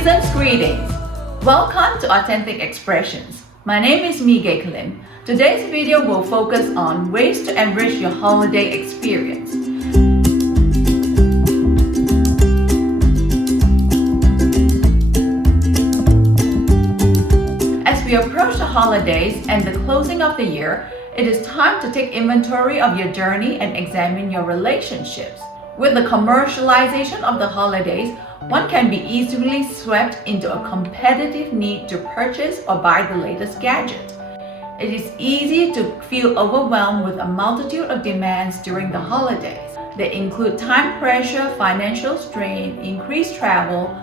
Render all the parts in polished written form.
Season's greetings. Welcome to Authentic Expressions. My name is Mige Klim. Today's video will focus on ways to enrich your holiday experience. As we approach the holidays and the closing of the year, it is time to take inventory of your journey and examine your relationships. With the commercialization of the holidays, one can be easily swept into a competitive need to purchase or buy the latest gadget. It is easy to feel overwhelmed with a multitude of demands during the holidays. They include time pressure, financial strain, increased travel,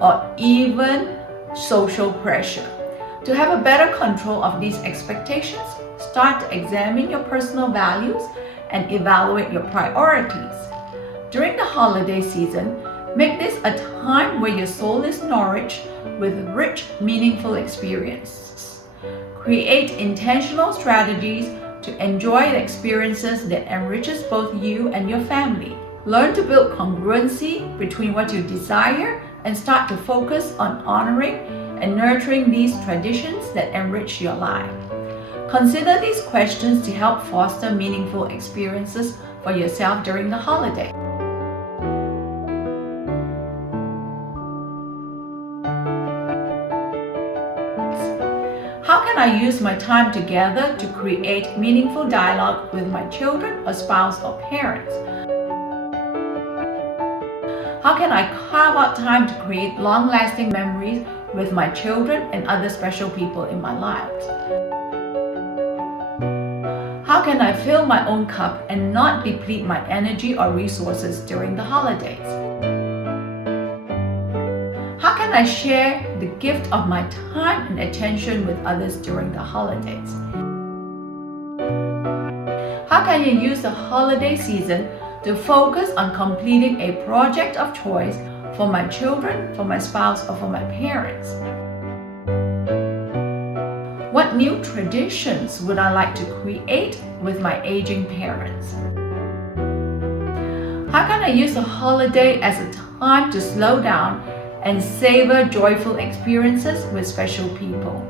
or even social pressure. To have a better control of these expectations, start to examine your personal values and evaluate your priorities. During the holiday season, make this a time where your soul is nourished with rich, meaningful experiences. Create intentional strategies to enjoy the experiences that enriches both you and your family. Learn to build congruency between what you desire and start to focus on honoring and nurturing these traditions that enrich your life. Consider these questions to help foster meaningful experiences for yourself during the holiday. How can I use my time together to create meaningful dialogue with my children or spouse or parents? How can I carve out time to create long-lasting memories with my children and other special people in my lives? How can I fill my own cup and not deplete my energy or resources during the holidays? How can I share the gift of my time and attention with others during the holidays? How can you use the holiday season to focus on completing a project of choice for my children, for my spouse, or for my parents? What new traditions would I like to create with my aging parents? How can I use the holiday as a time to slow down and savor joyful experiences with special people?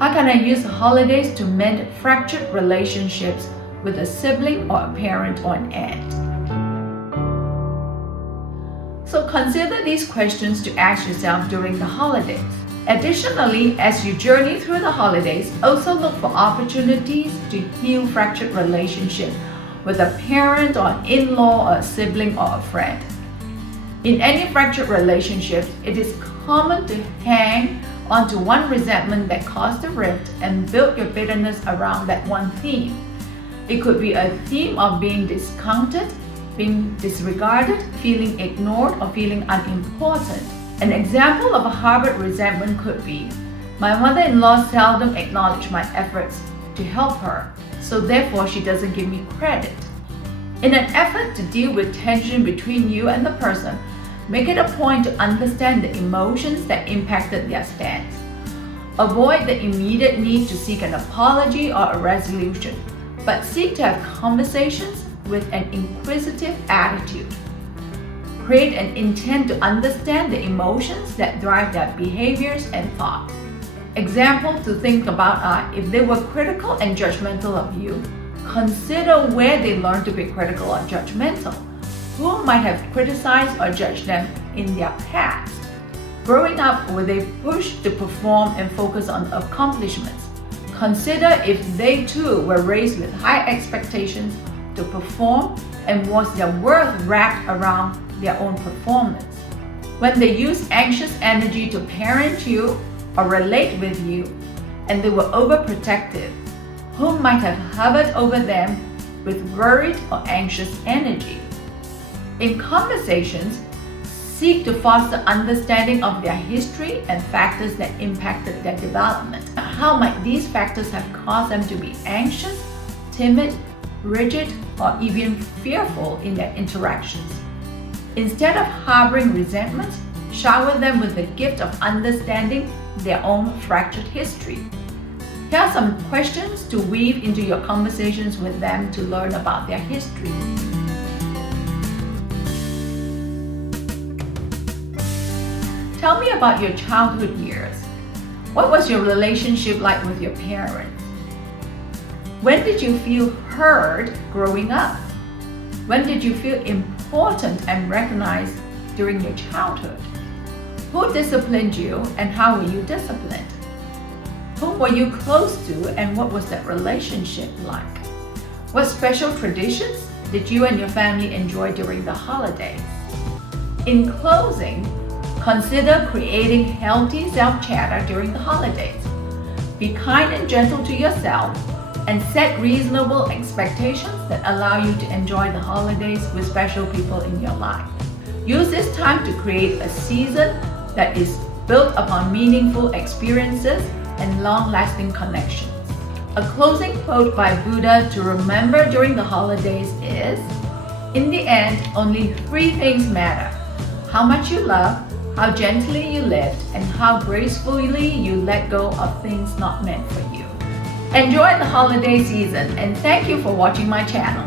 How can I use the holidays to mend fractured relationships with a sibling or a parent or an aunt? So consider these questions to ask yourself during the holidays. Additionally, as you journey through the holidays, also look for opportunities to heal fractured relationships with a parent or an in-law or a sibling or a friend. In any fractured relationship, it is common to hang onto one resentment that caused the rift and build your bitterness around that one theme. It could be a theme of being discounted, being disregarded, feeling ignored, or feeling unimportant. An example of a harbored resentment could be, my mother-in-law seldom acknowledged my efforts to help her, so therefore she doesn't give me credit. In an effort to deal with tension between you and the person, make it a point to understand the emotions that impacted their stance. Avoid the immediate need to seek an apology or a resolution, but seek to have conversations with an inquisitive attitude. Create an intent to understand the emotions that drive their behaviors and thoughts. Examples to think about are, if they were critical and judgmental of you, consider where they learned to be critical or judgmental. Who might have criticized or judged them in their past? Growing up, were they pushed to perform and focus on accomplishments? Consider if they too were raised with high expectations to perform, and was their worth wrapped around their own performance. When they used anxious energy to parent you or relate with you, and they were overprotective, who might have hovered over them with worried or anxious energy? In conversations, seek to foster understanding of their history and factors that impacted their development. How might these factors have caused them to be anxious, timid, rigid, or even fearful in their interactions? Instead of harboring resentment, shower them with the gift of understanding their own fractured history. Here are some questions to weave into your conversations with them to learn about their history. Tell me about your childhood years. What was your relationship like with your parents? When did you feel heard growing up? When did you feel important and recognized during your childhood? Who disciplined you and how were you disciplined? Whom were you close to and what was that relationship like? What special traditions did you and your family enjoy during the holidays? In closing, consider creating healthy self-chatter during the holidays. Be kind and gentle to yourself and set reasonable expectations that allow you to enjoy the holidays with special people in your life. Use this time to create a season that is built upon meaningful experiences and long-lasting connections. A closing quote by Buddha to remember during the holidays is, "In the end, only 3 things matter: how much you love, how gently you lived, and how gracefully you let go of things not meant for you." Enjoy the holiday season and thank you for watching my channel.